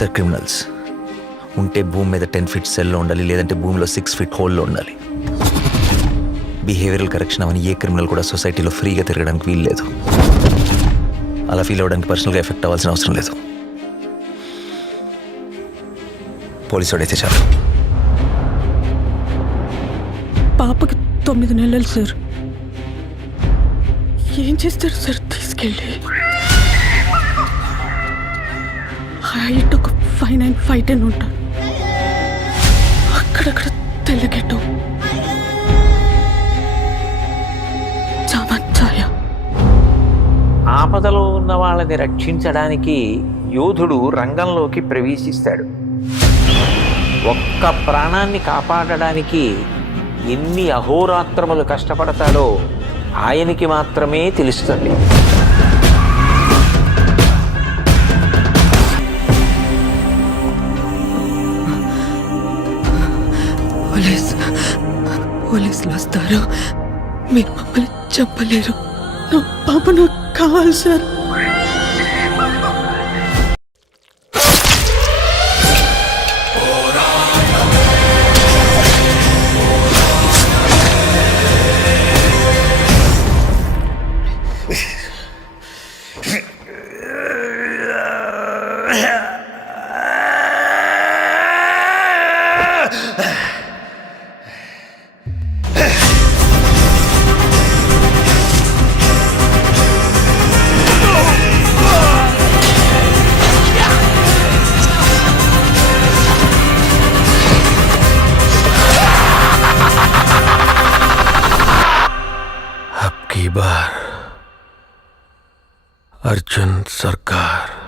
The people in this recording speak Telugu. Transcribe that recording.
సార్ క్రిమినల్స్ ఉంటే భూమి మీద 10 feet సెల్లో ఉండాలి, లేదంటే భూమిలో 6 feet హోల్లో ఉండాలి. బిహేవియరల్ కరెక్షన్ అవని ఏ క్రిమినల్ కూడా సొసైటీలో ఫ్రీగా తిరగడానికి వీలు లేదు. అలా ఫీల్ అవ్వడానికి పర్సనల్గా ఎఫెక్ట్ అవ్వాల్సిన అవసరం లేదు. పోలీసు వాడైతే చాలు. పాపకి 9 నెలలు సార్. ఏం చేస్తారు సార్ తీసుకెళ్ళి? హైట్ ఒక 5'9", 5'10" ఉంటారు. అక్కడక్కడ తెల్లగెట్టు చామచ్చాయ. ఆపదలో ఉన్న వాళ్ళని రక్షించడానికి యోధుడు రంగంలోకి ప్రవేశిస్తాడు. ఒక్క ప్రాణాన్ని కాపాడడానికి ఎన్ని అహోరాత్రములు కష్టపడతాడో ఆయనకి మాత్రమే తెలుస్తుంది. పోలీసులు వస్తారు, మీరు మమ్మల్ని చెప్పలేరు. నా పాప నాకు కావాలి సార్. बार अर्जुन सरकार